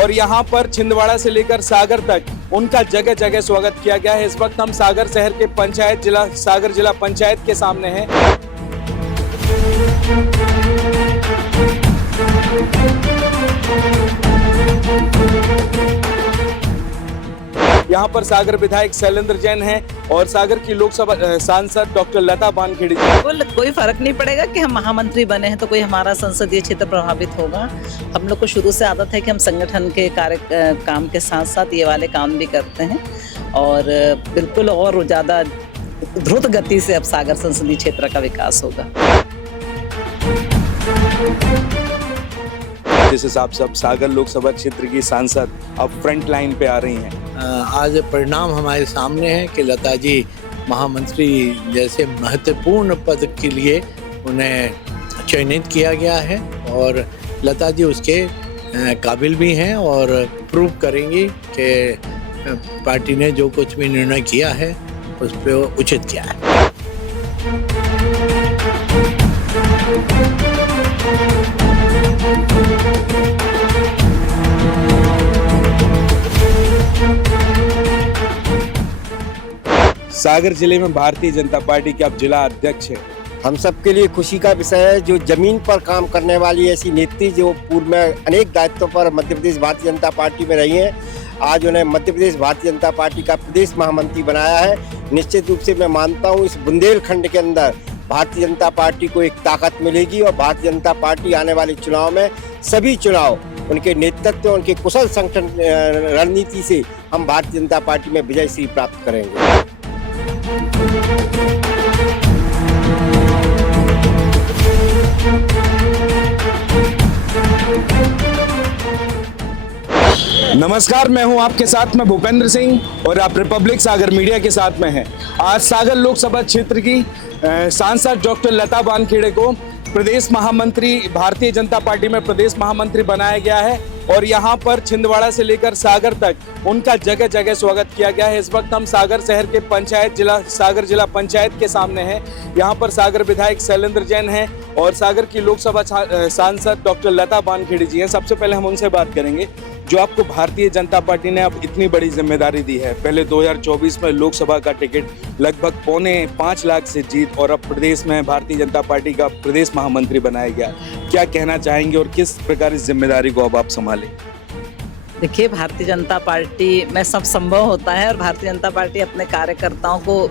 और यहाँ पर छिंदवाड़ा से लेकर सागर तक उनका जगह जगह स्वागत किया गया है। इस वक्त हम सागर शहर के पंचायत सागर जिला पंचायत के सामने हैं। यहाँ पर सागर विधायक शैलेंद्र जैन हैं और सागर की लोकसभा सांसद डॉक्टर लता बानखेड़े। कोई फर्क नहीं पड़ेगा कि हम महामंत्री बने हैं तो कोई हमारा संसदीय क्षेत्र प्रभावित होगा। हम लोग को शुरू से आदत है कि हम संगठन के काम के साथ साथ ये वाले काम भी करते हैं और बिल्कुल और ज़्यादा द्रुत गति से अब सागर संसदीय क्षेत्र का विकास होगा। जिस हिसाब से अब सागर लोकसभा क्षेत्र की सांसद अब फ्रंट लाइन पे आ रही हैं। आज परिणाम हमारे सामने है कि लता जी महामंत्री जैसे महत्वपूर्ण पद के लिए उन्हें चयनित किया गया है और लता जी उसके काबिल भी हैं और प्रूव करेंगी कि पार्टी ने जो कुछ भी निर्णय किया है उस पर उचित किया है। सागर जिले में भारतीय जनता पार्टी के आप जिला अध्यक्ष हैं। हम सबके लिए खुशी का विषय है जो जमीन पर काम करने वाली ऐसी नेत्री जो पूर्व में अनेक दायित्वों पर मध्य प्रदेश भारतीय जनता पार्टी में रही हैं, आज उन्हें मध्य प्रदेश भारतीय जनता पार्टी का प्रदेश महामंत्री बनाया है। निश्चित रूप से मैं मानता हूं इस बुंदेलखंड के अंदर भारतीय जनता पार्टी को एक ताकत मिलेगी और भारतीय जनता पार्टी आने वाले चुनाव में सभी चुनाव उनके नेतृत्व उनके कुशल संगठन रणनीति से हम भारतीय जनता पार्टी में विजय श्री प्राप्त करेंगे। नमस्कार, मैं हूं आपके साथ में भूपेंद्र सिंह और आप रिपब्लिक सागर मीडिया के साथ में हैं। आज सागर लोकसभा क्षेत्र की सांसद डॉक्टर लता बानखेड़े को प्रदेश महामंत्री भारतीय जनता पार्टी में प्रदेश महामंत्री बनाया गया है और यहाँ पर छिंदवाड़ा से लेकर सागर तक उनका जगह जगह स्वागत किया गया है। इस वक्त हम सागर शहर के सागर जिला पंचायत के सामने हैं। यहाँ पर सागर विधायक शैलेंद्र जैन हैं और सागर की लोकसभा सांसद डॉक्टर लता बानखेड़े जी हैं। सबसे पहले हम उनसे बात करेंगे जो आपको भारतीय जनता पार्टी ने अब इतनी बड़ी जिम्मेदारी दी है। पहले 2024 में लोकसभा का टिकट लगभग 5.25 लाख से जीत और अब प्रदेश में भारतीय जनता पार्टी का प्रदेश महामंत्री बनाया गया। क्या कहना चाहेंगे और किस प्रकार इस जिम्मेदारी को अब आप संभालें? देखिए, भारतीय जनता पार्टी में सब संभव होता है और भारतीय जनता पार्टी अपने कार्यकर्ताओं को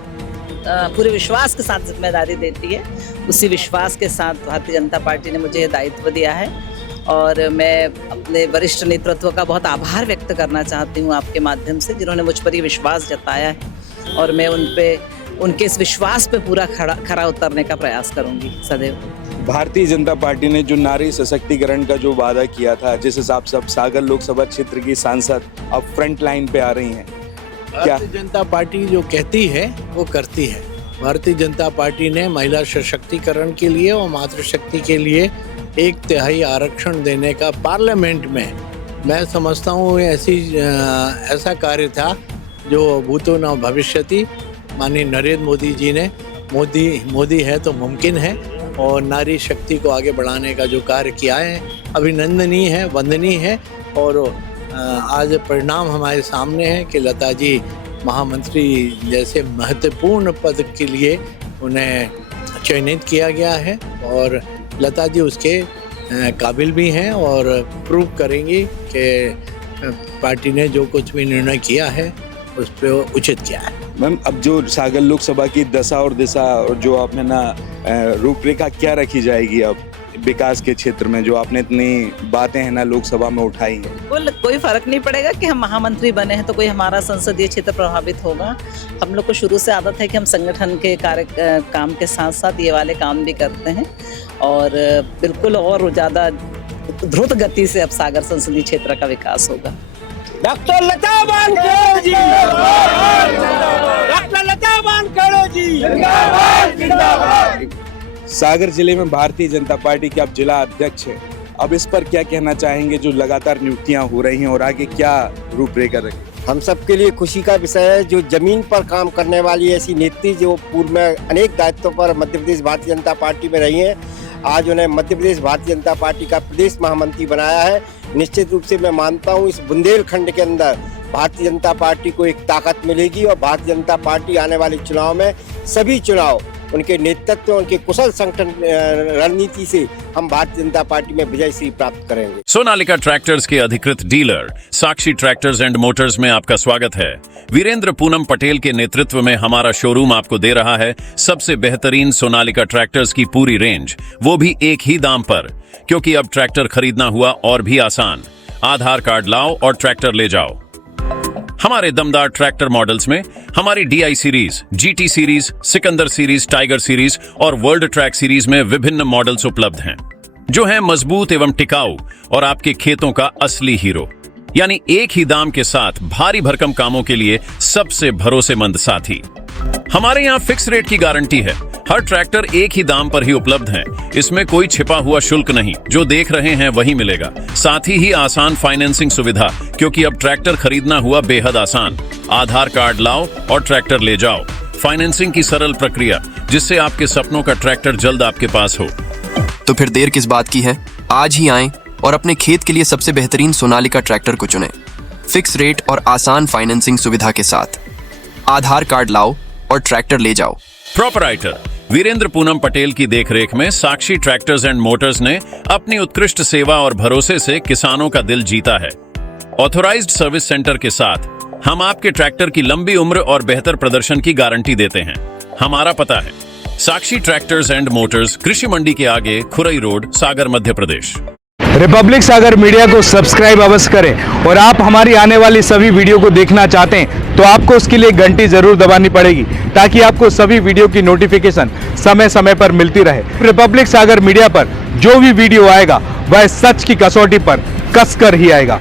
पूरे विश्वास के साथ जिम्मेदारी देती है। उसी विश्वास के साथ भारतीय जनता पार्टी ने मुझे ये दायित्व दिया है और मैं अपने वरिष्ठ नेतृत्व का बहुत आभार व्यक्त करना चाहती हूँ आपके माध्यम से, जिन्होंने मुझ पर ये विश्वास जताया है और मैं उनके इस विश्वास पे पूरा खरा उतरने का प्रयास करूँगी सदैव। भारतीय जनता पार्टी ने जो नारी सशक्तिकरण का जो वादा किया था, जिस हिसाब से अब सागर लोकसभा क्षेत्र की सांसद अब फ्रंट लाइन पे आ रही हैं, भारतीय जनता पार्टी जो कहती है वो करती है। भारतीय जनता पार्टी ने महिला सशक्तिकरण के लिए और मातृशक्ति के लिए 1/3 आरक्षण देने का पार्लियामेंट में, मैं समझता हूँ ऐसा कार्य था जो भूतो न भविष्यति। माननीय नरेंद्र मोदी जी ने मोदी है तो मुमकिन है और नारी शक्ति को आगे बढ़ाने का जो कार्य किया है अभिनंदनीय है, वंदनीय है और आज परिणाम हमारे सामने है कि लता जी महामंत्री जैसे महत्वपूर्ण पद के लिए उन्हें चयनित किया गया है और लता जी उसके काबिल भी हैं और प्रूव करेंगी कि पार्टी ने जो कुछ भी निर्णय किया है उस पर उचित किया है। मैम, अब जो सागर लोकसभा की दशा और दिशा और जो आपने ना रूपरेखा क्या रखी जाएगी अब विकास के क्षेत्र में, जो आपने इतनी बातें हैं ना लोकसभा में उठाई हैं? कोई फर्क नहीं पड़ेगा कि हम महामंत्री बने हैं तो कोई हमारा संसदीय क्षेत्र प्रभावित होगा। हम लोग को शुरू से आदत है कि हम संगठन के काम के साथ साथ ये वाले काम भी करते हैं और बिल्कुल और ज़्यादा द्रुत गति से अब सागर संसदीय क्षेत्र का विकास होगा। डॉक्टर लता बानखेड़े जी, डॉक्टर लता बानखेड़े जी। सागर जिले में भारतीय जनता पार्टी के आप जिला अध्यक्ष हैं। अब इस पर क्या कहना चाहेंगे जो लगातार नियुक्तियां हो रही हैं और आगे क्या रूपरेखा रखें? हम सबके लिए खुशी का विषय है जो जमीन पर काम करने वाली ऐसी नेत्री जो पूर्व में अनेक दायित्वों पर मध्य प्रदेश भारतीय जनता पार्टी में रही हैं, आज उन्हें मध्य प्रदेश भारतीय जनता पार्टी का प्रदेश महामंत्री बनाया है। निश्चित रूप से मैं मानता हूँ इस बुंदेलखंड के अंदर भारतीय जनता पार्टी को एक ताकत मिलेगी और भारतीय जनता पार्टी आने वाले चुनाव में सभी चुनाव उनके नेतृत्व, उनके कुशल संगठन रणनीति से हम भारतीय जनता पार्टी में विजय श्री प्राप्त करेंगे। सोनालिका ट्रैक्टर्स के अधिकृत dealer Sakshi tractors and Motors में आपका स्वागत है। वीरेंद्र पूनम पटेल के नेतृत्व में हमारा शोरूम आपको दे रहा है सबसे बेहतरीन सोनालिका ट्रैक्टर्स की पूरी रेंज, वो भी एक ही दाम पर। क्योंकि अब ट्रैक्टर खरीदना हुआ और भी आसान। आधार कार्ड लाओ और ट्रैक्टर ले जाओ। हमारे दमदार ट्रैक्टर मॉडल्स में हमारी DI series, GT series, Sikandar series, tiger series और वर्ल्ड ट्रैक सीरीज में विभिन्न मॉडल्स उपलब्ध हैं, जो हैं मजबूत एवं टिकाऊ और आपके खेतों का असली हीरो। यानी एक ही दाम के साथ भारी भरकम कामों के लिए सबसे भरोसेमंद साथी। हमारे यहाँ फिक्स रेट की गारंटी है। हर ट्रैक्टर एक ही दाम पर ही उपलब्ध है। इसमें कोई छिपा हुआ शुल्क नहीं, जो देख रहे हैं वही मिलेगा। साथ ही आसान फाइनेंसिंग सुविधा, क्योंकि अब ट्रैक्टर खरीदना हुआ बेहद आसान। आधार कार्ड लाओ और ट्रैक्टर ले जाओ। फाइनेंसिंग की सरल प्रक्रिया, जिससे आपके सपनों का ट्रैक्टर जल्द आपके पास हो। तो फिर देर किस बात की है? आज ही आएं और अपने खेत के लिए सबसे बेहतरीन सोनालिका ट्रैक्टर को चुनें। फिक्स रेट और आसान फाइनेंसिंग सुविधा के साथ। आधार कार्ड लाओ और ट्रैक्टर ले जाओ। प्रोपराइटर वीरेंद्र पूनम पटेल की देखरेख में साक्षी ट्रैक्टर्स एंड मोटर्स ने अपनी उत्कृष्ट सेवा और भरोसे से किसानों का दिल जीता है। ऑथोराइज्ड सर्विस सेंटर के साथ हम आपके ट्रैक्टर की लंबी उम्र और बेहतर प्रदर्शन की गारंटी देते हैं। हमारा पता है साक्षी ट्रैक्टर्स एंड मोटर्स, कृषि मंडी के आगे, खुरई रोड, सागर, मध्य प्रदेश। रिपब्लिक सागर मीडिया को सब्सक्राइब अवश्य करें और आप हमारी आने वाली सभी वीडियो को देखना चाहते हैं तो आपको उसके लिए घंटी जरूर दबानी पड़ेगी, ताकि आपको सभी वीडियो की नोटिफिकेशन समय समय पर मिलती रहे। रिपब्लिक सागर मीडिया पर जो भी वीडियो आएगा वह सच की कसौटी पर कसकर ही आएगा।